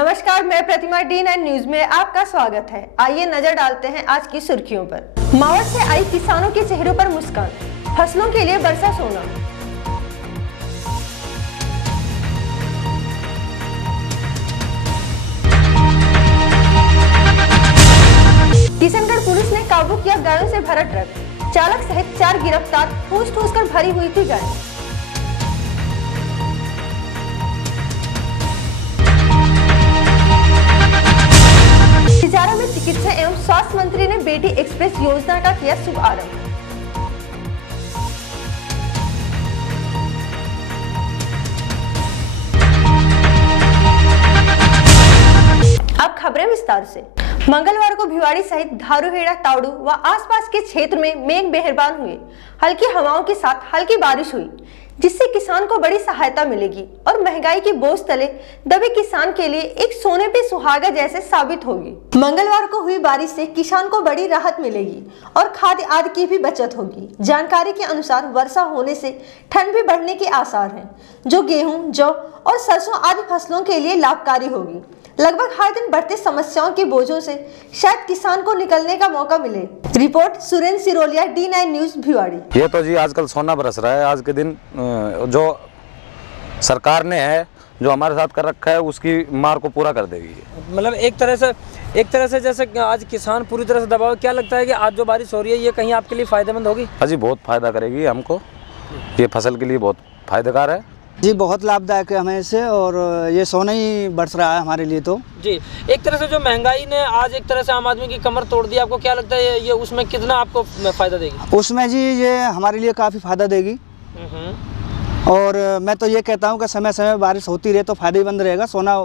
नमस्कार, मैं प्रतिमा D9 news में आपका स्वागत है। आइए नजर डालते हैं आज की सुर्खियों पर। मावठ से आई किसानों के चेहरों पर मुस्कान, फसलों के लिए बरसा सोना। किशनगढ़ पुलिस ने काबू किया गायों से भरा ट्रक, चालक सहित 4 गिरफ्तार, ठूस-ठूस कर भरी हुई थी गाय। तिजारा में चिकित्सा एवं स्वास्थ्य मंत्री ने बेटी एक्सप्रेस योजना का किया शुभारंभ। अब खबरें विस्तार से। मंगलवार को भिवाड़ी सहित धारूहेड़ा, तावड़ू व आसपास के क्षेत्र में मेघ मेहरबान हुए। हल्की हवाओं के साथ हल्की बारिश हुई, जिससे किसान को बड़ी सहायता मिलेगी और महंगाई के बोझ तले दबे किसान के लिए एक सोने पे सुहागा जैसे साबित होगी। मंगलवार को हुई बारिश से किसान को बड़ी राहत मिलेगी और खाद्य आदि की भी बचत होगी। जानकारी के अनुसार वर्षा होने से ठंड भी बढ़ने के आसार हैं, जो गेहूं, जौ और सरसों आदि फसलों के लिए लाभकारी होगी। लगभग हर दिन बढ़ते समस्याओं के बोझों से शायद किसान को निकलने का मौका मिले। Report Surendra Siroliya, D9 news, Bhiwadi. ये तो जी आजकल सोना बरस रहा है। आज के दिन जो सरकार ने है जो हमारे साथ कर रखा है उसकी मार को पूरा कर देगी। मतलब एक तरह से जैसे आज किसान पूरी तरह से दबाव, क्या लगता है कि आज जो बारिश हो रही है ये कहीं आपके लिए फायदेमंद होगी? हाँ जी, बहुत फायदा करेगी हमको, ये फसल के लिए बहुत फायदेकार है जी, बहुत लाभदायक है हमें इससे, और ये सोना ही बरस रहा है हमारे लिए तो जी। एक तरह से जो महंगाई ने आज एक तरह से आम आदमी की कमर तोड़ दी, आपको क्या लगता है ये उसमें कितना आपको फायदा देगी? उसमें जी ये हमारे लिए काफ़ी फायदा देगी। और मैं तो ये कहता हूँ कि समय समय बारिश होती रहे तो फायदेमंद रहेगा। सोना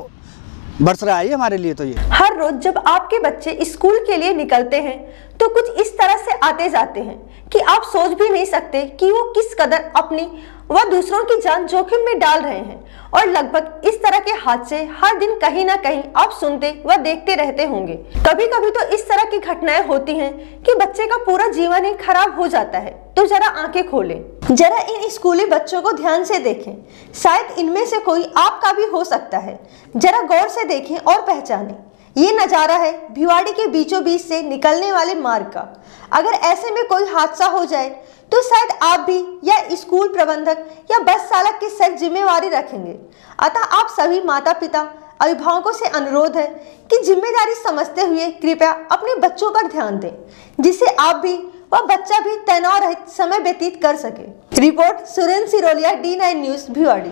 बरस रहा है हमारे लिए तो ये। हर रोज जब आपके बच्चे स्कूल के लिए निकलते हैं तो कुछ इस तरह से आते जाते हैं कि आप सोच भी नहीं सकते कि वो किस कदर अपनी व दूसरों की जान जोखिम में डाल रहे हैं। और लगभग इस तरह के हादसे हर दिन कहीं ना कहीं आप सुनते व देखते रहते होंगे। कभी कभी तो इस तरह की घटनाएं होती हैं कि बच्चे का पूरा जीवन ही खराब हो जाता है। तो जरा आंखें खोलें, जरा इन स्कूली बच्चों को ध्यान से देखें, शायद इनमें से कोई आपका भी हो सकता है। जरा गौर से देखें और पहचानें। ये नजारा है भिवाड़ी के बीचों बीच से निकलने वाले मार्ग का। अगर ऐसे में कोई हादसा हो जाए तो शायद आप भी या स्कूल प्रबंधक या बस चालक की सख्त जिम्मेवारी रखेंगे। अतः आप सभी माता पिता अभिभावकों से अनुरोध है कि जिम्मेदारी समझते हुए कृपया अपने बच्चों पर ध्यान दें, जिससे आप भी व बच्चा भी तनाव रहित समय व्यतीत कर सके। Report Surendra Siroliya, D9 news, Bhiwadi.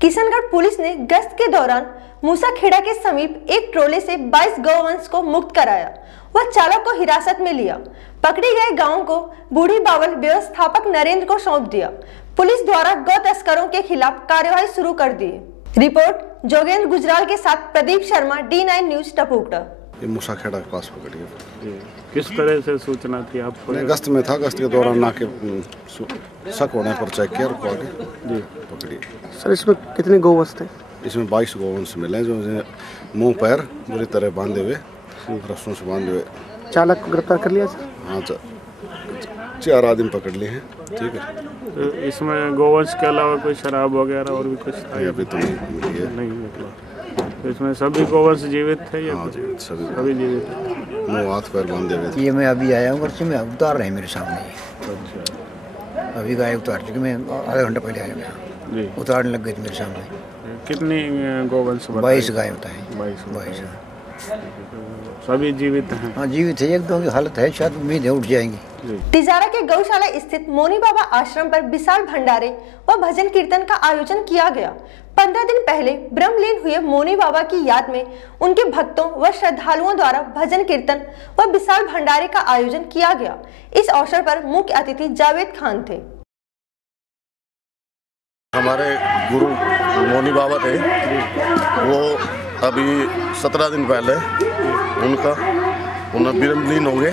Kishangarh police ने गश्त के दौरान मूसाखेड़ा के समीप एक ट्रोले से 22 गौवंश को मुक्त कराया व चालक को हिरासत में लिया। पकड़े गए गांवों को बूढ़ी बावल व्यवस्थापक नरेंद्र को सौंप दिया। पुलिस द्वारा गौ तस्करों के खिलाफ कार्यवाही शुरू कर दी। रिपोर्ट जोगेंद्र गुजराल के साथ प्रदीप शर्मा, D9 न्यूज, टपूकड़ा। ये मूसाखेड़ा के पास पकड़ी। किस तरह से सूचना थी आपको? गश्त में था, गश्त के दौरान नाके शक होने पर चेक किया और आगे जी पकड़ी। सर, इसमें कितने गौवंश थे? इसमें 22 गौवंश मिले, जो मुंह पैर बुरी तरह बांधे हुए, रस्सों से बांधे हुए। चालक को गिरफ्तार कर लिया सर? हाँ, 4 आदमी पकड़ लिए हैं। ठीक है। तो इसमें गौवंश के अलावा कोई शराब वगैरह और भी कुछ था? अभी तो नहीं मिली है। नहीं निकला। तो इसमें सभी गौवंश जीवित थे? हाँ, जीवित, सभी जीवित थे। मुँह हाथ पैर बांधे हुए थे। ये मैं अभी आया हूँ, गर्ची में उतार रहे हैं मेरे सामने। अभी गाय उतार चुकी, मैं आधा घंटा पहले आया मैं, उतारने लग गई थी मेरे सामने। कितनी गौवंश? 22 गाय होता है। 22 सभी जीवित हैं? हाँ, जीवित है। एक दो की हालत है, शायद उम्मीद है उठ जाएंगी। तिजारा के गौशाला स्थित मोनी बाबा आश्रम पर विशाल भंडारे व भजन कीर्तन का आयोजन किया गया। 15 दिन पहले ब्रह्मलीन हुए मोनी बाबा की याद में उनके भक्तों व श्रद्धालुओं द्वारा भजन कीर्तन व विशाल भंडारे का आयोजन किया गया। इस अवसर पर मुख्य अतिथि जावेद खान थे। हमारे गुरु मोनी बाबा थे, वो अभी 17 दिन पहले उन्हें ब्रह्मलीन हो गए।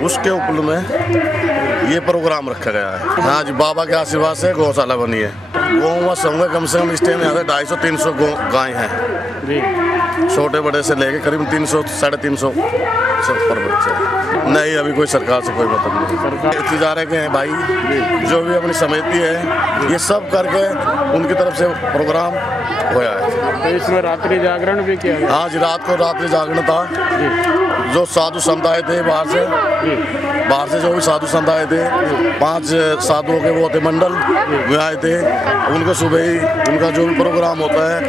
उसके उपलक्ष्य में ये प्रोग्राम रखा गया है। हाँ जी, बाबा के आशीर्वाद से गौशाला बनी है। गौवंश होंगे कम से कम इस टाइम यहाँ से 250-300 गाय हैं, छोटे बड़े से लेके करीब 300-350 पर बच्चे। नहीं, अभी कोई सरकार से कोई मतलब नहीं। तिजारे के हैं भाई, जो भी अपनी समिति है, ये सब करके उनकी तरफ से प्रोग्राम होया है। तो इसमें रात्रि जागरण भी किया गया? हाँ जी, रात को रात्रि जागरण था। जो साधु संत आए थे बाहर से जो भी साधु संत आए थे, 5 साधुओं के वो थे मंडल, वे आए थे। उनको सुबह ही उनका जो भी प्रोग्राम होता है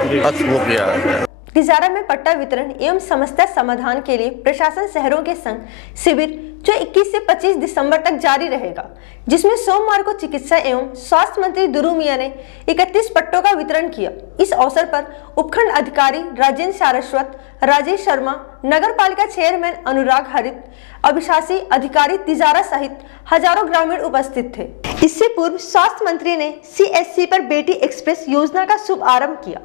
वो किया है। तिजारा में पट्टा वितरण एवं समस्या समाधान के लिए प्रशासन शहरों के संग शिविर जो 21 से 25 दिसंबर तक जारी रहेगा, जिसमें सोमवार को चिकित्सा एवं स्वास्थ्य मंत्री दुरू मियां ने 31 पट्टों का वितरण किया। इस अवसर पर उपखंड अधिकारी राजेंद्र सारस्वत, राजेश शर्मा, नगर पालिका चेयरमैन अनुराग हरित, अभिशासी अधिकारी तिजारा सहित हजारों ग्रामीण उपस्थित थे। इससे पूर्व स्वास्थ्य मंत्री ने CSC पर बेटी एक्सप्रेस योजना का शुभारंभ किया।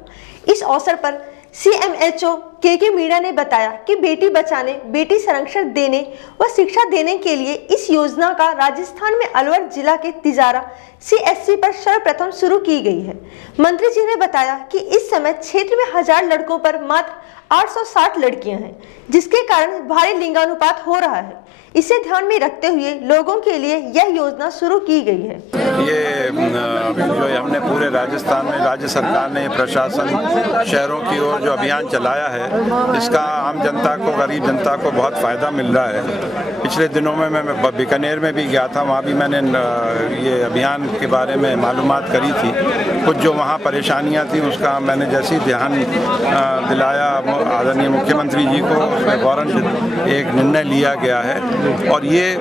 इस अवसर पर CMHO KK मीणा ने बताया कि बेटी बचाने, बेटी संरक्षण देने व शिक्षा देने के लिए इस योजना का राजस्थान में अलवर जिला के तिजारा CSC पर सर्वप्रथम शुरू की गई है। मंत्री जी ने बताया कि इस समय क्षेत्र में 1000 लड़कों पर मात्र 860 लड़कियां हैं, जिसके कारण भारी लिंगानुपात हो रहा है। इसे ध्यान में रखते हुए लोगों के लिए यह योजना शुरू की गई है। ये जो हमने पूरे राजस्थान में राज्य सरकार ने प्रशासन शहरों की ओर जो अभियान चलाया है, इसका आम जनता को, गरीब जनता को बहुत फ़ायदा मिल रहा है। पिछले दिनों में मैं बीकानेर में भी गया था, वहाँ भी मैंने ये अभियान के बारे में मालूमात करी थी। कुछ जो वहाँ परेशानियाँ थी उसका मैंने जैसे ही ध्यान दिलाया आदरणीय मुख्यमंत्री जी को, उसमें फौरन एक निर्णय लिया गया है। और ये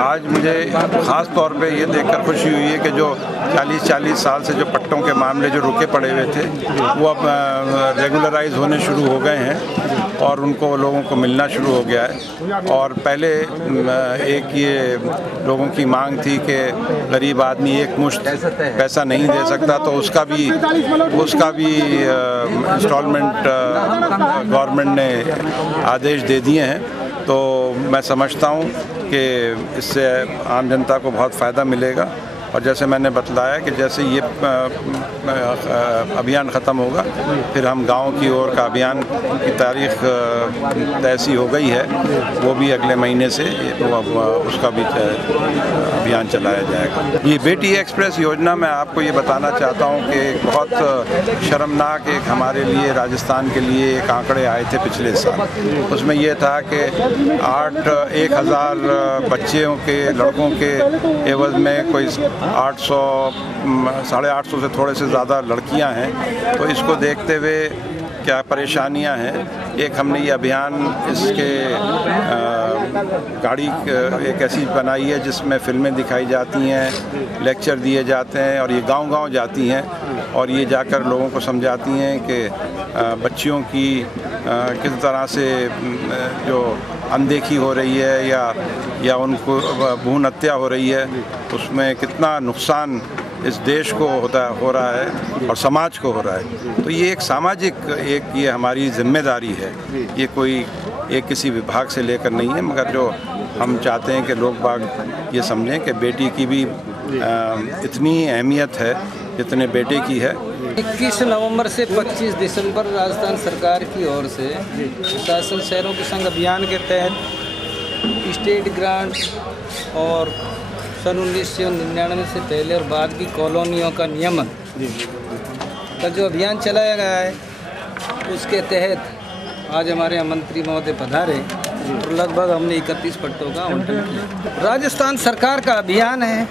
आज मुझे ख़ास तौर पे ये देखकर खुशी हुई है कि जो 40 साल से जो पट्टों के मामले जो रुके पड़े हुए थे वो अब रेगुलराइज होने शुरू हो गए हैं और उनको लोगों को मिलना शुरू हो गया है। और पहले एक ये लोगों की मांग थी कि गरीब आदमी एक मुश्त पैसा नहीं दे सकता, तो उसका भी इंस्टॉलमेंट गवर्नमेंट ने आदेश दे दिए हैं। तो मैं समझता हूँ कि इससे आम जनता को बहुत फ़ायदा मिलेगा। और जैसे मैंने बतलाया कि जैसे ये अभियान ख़त्म होगा, फिर हम गांव की ओर का अभियान की तारीख तय सी हो गई है, वो भी अगले महीने से उसका भी अभियान चलाया जाएगा। ये बेटी एक्सप्रेस योजना मैं आपको ये बताना चाहता हूँ कि बहुत शर्मनाक एक हमारे लिए, राजस्थान के लिए एक आंकड़े आए थे पिछले साल। उसमें ये था कि 1000 बच्चों के, लड़कों के एवज में कोई 800-850 से थोड़े से ज़्यादा लड़कियां हैं। तो इसको देखते हुए क्या परेशानियां हैं, एक हमने ये अभियान, इसके गाड़ी एक ऐसी बनाई है जिसमें फिल्में दिखाई जाती हैं, लेक्चर दिए जाते हैं और ये गांव-गांव जाती हैं और ये जाकर लोगों को समझाती हैं कि बच्चियों की किस तरह से जो अनदेखी हो रही है या उनको भ्रूण हत्या हो रही है, उसमें कितना नुकसान इस देश को हो रहा है और समाज को हो रहा है। तो ये एक सामाजिक ये हमारी जिम्मेदारी है। ये कोई एक किसी विभाग से लेकर नहीं है, मगर जो हम चाहते हैं कि लोग बाग ये समझें कि बेटी की भी इतनी अहमियत है जितने बेटे की है। 21 नवंबर से 25 दिसंबर राजस्थान सरकार की ओर से शासन शहरों के संग अभियान के तहत स्टेट ग्रांट और सन 1999 से पहले और बाद की कॉलोनियों का नियमन का जो अभियान चलाया गया है, उसके तहत आज हमारे मंत्री महोदय पधारे और लगभग हमने 31 पट्टों का आवंटन किया। राजस्थान सरकार का अभियान है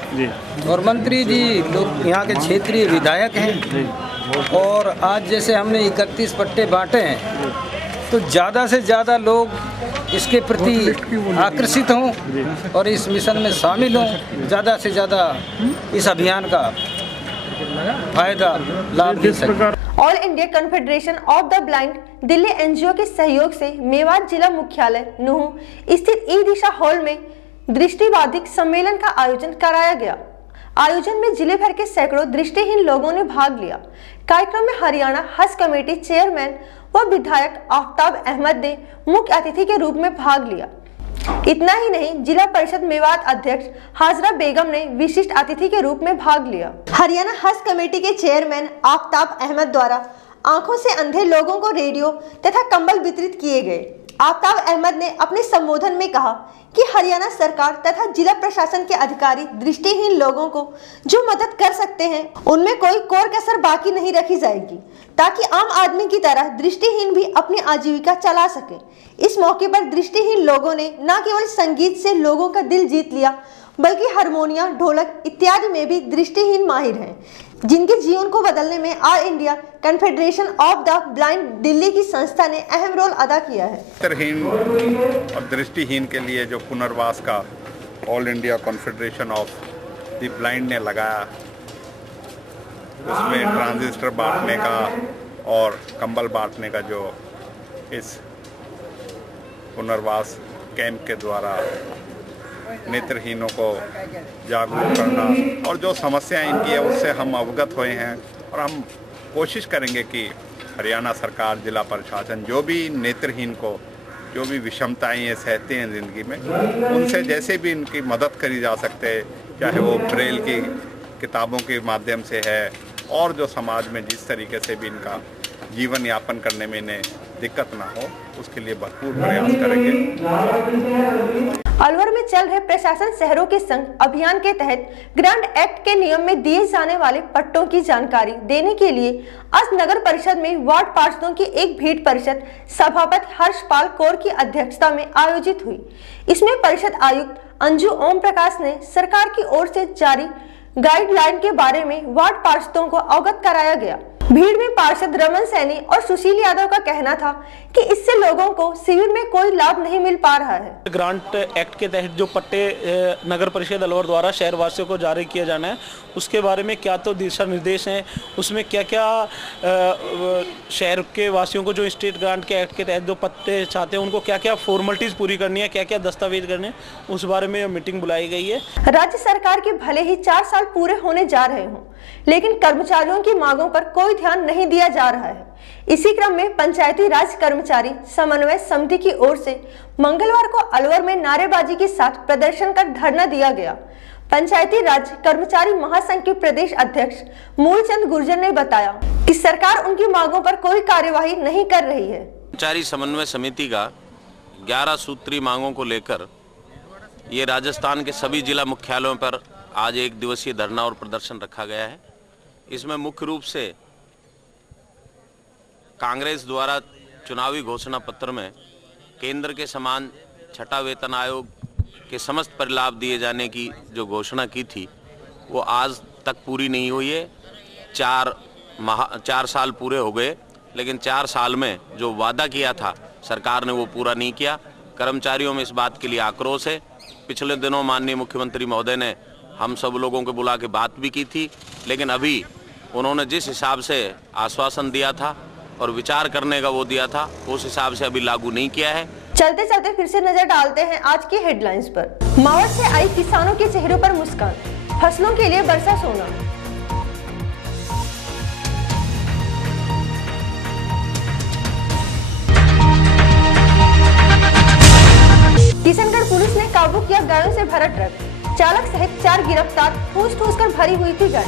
और मंत्री जी लोग यहाँ के क्षेत्रीय विधायक हैं और आज जैसे हमने 31 पट्टे बांटे हैं तो ज़्यादा से ज़्यादा लोग इसके प्रति आकर्षित हों और इस मिशन में शामिल हों, ज़्यादा से ज़्यादा इस अभियान का फायदा लाभ ले सकें। All India confederation of the blind Delhi NGO के सहयोग से मेवात जिला मुख्यालय नूंह स्थित ई-दिशा हॉल में दृष्टिबाधित सम्मेलन का आयोजन कराया गया। आयोजन में जिले भर के सैकड़ों दृष्टिहीन लोगों ने भाग लिया। कार्यक्रम में हरियाणा हज कमेटी चेयरमैन व विधायक आफ्ताब अहमद ने मुख्य अतिथि के रूप में भाग लिया। इतना ही नहीं, जिला परिषद मेवात अध्यक्ष हाजरा बेगम ने विशिष्ट अतिथि के रूप में भाग लिया। हरियाणा हज कमेटी के चेयरमैन आफ्ताब अहमद द्वारा आंखों से अंधे लोगों को रेडियो तथा कंबल वितरित किए गए। आफ्ताब अहमद ने अपने संबोधन में कहा कि हरियाणा सरकार तथा जिला प्रशासन के अधिकारी दृष्टिहीन लोगों को जो मदद कर सकते हैं, उनमें कोई कोर कसर बाकी नहीं रखी जाएगी। ताकि आम आदमी की तरह दृष्टिहीन भी अपनी आजीविका चला सके। इस मौके पर दृष्टिहीन लोगों ने न केवल संगीत से लोगों का दिल जीत लिया, बल्कि हारमोनियम, ढोलक इत्यादि में भी दृष्टिहीन माहिर हैं, जिनके जीवन को बदलने में all India confederation of the blind Delhi की संस्था ने अहम रोल अदा किया है। नेत्रहीन और दृष्टिहीन के लिए जो पुनर्वास का all India confederation of the blind ने लगाया, उसमें ट्रांजिस्टर बांटने का और कंबल बांटने का जो इस पुनर्वास कैंप के द्वारा नेत्रहीनों को जागरूक करना और जो समस्याएं इनकी है उससे हम अवगत हुए हैं। और हम कोशिश करेंगे कि हरियाणा सरकार, जिला प्रशासन जो भी नेत्रहीन को जो भी विषमताएं ये सहते हैं ज़िंदगी में, उनसे जैसे भी इनकी मदद करी जा सकते है, चाहे वो ब्रेल की किताबों के माध्यम से है और जो समाज में जिस तरीके से भी इनका जीवन यापन करने में इन्हें दिक्कत ना हो, उसके लिए भरपूर प्रयास करेंगे। अलवर में चल रहे प्रशासन शहरों के संग अभियान के तहत ग्रांट एक्ट के नियम में दिए जाने वाले पट्टों की जानकारी देने के लिए आज नगर परिषद में वार्ड पार्षदों की एक भेंट परिषद सभापति हर्षपाल कौर की अध्यक्षता में आयोजित हुई। इसमें परिषद आयुक्त अंजू ओम प्रकाश ने सरकार की ओर से जारी गाइडलाइन के बारे में वार्ड पार्षदों को अवगत कराया गया। भीड़ में पार्षद रमन सैनी और सुशील यादव का कहना था कि इससे लोगों को शिविर में कोई लाभ नहीं मिल पा रहा है। ग्रांट एक्ट के तहत जो पट्टे नगर परिषद अलवर द्वारा शहर वासियों को जारी किया जाना है, उसके बारे में क्या तो दिशा निर्देश हैं, उसमें क्या क्या शहर के वासियों को जो स्टेट ग्रांट के एक्ट के तहत जो पट्टे चाहते हैं उनको क्या क्या फॉर्मेलिटीज पूरी करनी है, क्या क्या दस्तावेज करने, उस बारे में मीटिंग बुलाई गई है। राज्य सरकार के भले ही 4 साल पूरे होने जा रहे हों, लेकिन कर्मचारियों की मांगों पर कोई ध्यान नहीं दिया जा रहा है। इसी क्रम में पंचायती राज कर्मचारी समन्वय समिति की ओर से मंगलवार को अलवर में नारेबाजी के साथ प्रदर्शन कर धरना दिया गया। पंचायती राज कर्मचारी महासंघ के प्रदेश अध्यक्ष मूलचंद गुर्जर ने बताया कि सरकार उनकी मांगों पर कोई कार्यवाही नहीं कर रही है। कर्मचारी समन्वय समिति का 11 सूत्री मांगों को लेकर ये राजस्थान के सभी जिला मुख्यालयों पर आज 1 दिवसीय धरना और प्रदर्शन रखा गया है। इसमें मुख्य रूप से कांग्रेस द्वारा चुनावी घोषणा पत्र में केंद्र के समान छठा वेतन आयोग के समस्त परिलाभ दिए जाने की जो घोषणा की थी वो आज तक पूरी नहीं हुई है। 4 साल पूरे हो गए, लेकिन 4 साल में जो वादा किया था सरकार ने वो पूरा नहीं किया। कर्मचारियों में इस बात के लिए आक्रोश है। पिछले दिनों माननीय मुख्यमंत्री महोदय ने हम सब लोगों को बुला के बात भी की थी, लेकिन अभी उन्होंने जिस हिसाब से आश्वासन दिया था और विचार करने का वो दिया था, उस हिसाब से अभी लागू नहीं किया है। चलते चलते फिर से नजर डालते हैं आज की हेडलाइंस पर। मावठ से आई किसानों के चेहरों पर मुस्कान, फसलों के लिए बरसा सोना। किशनगढ़ पुलिस ने काबू किया गायों से भरा ट्रक, चालक सहित 4 गिरफ्तार, ठूस-ठूस कर भरी हुई थी गाय।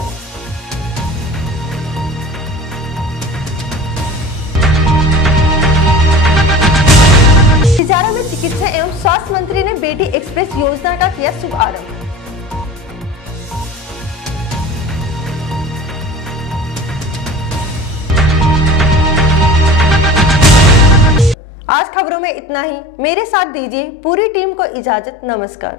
तिजारा में चिकित्सा एवं स्वास्थ्य मंत्री ने बेटी एक्सप्रेस योजना का किया शुभारंभ। आज खबरों में इतना ही। मेरे साथ दीजिए पूरी टीम को इजाजत। नमस्कार।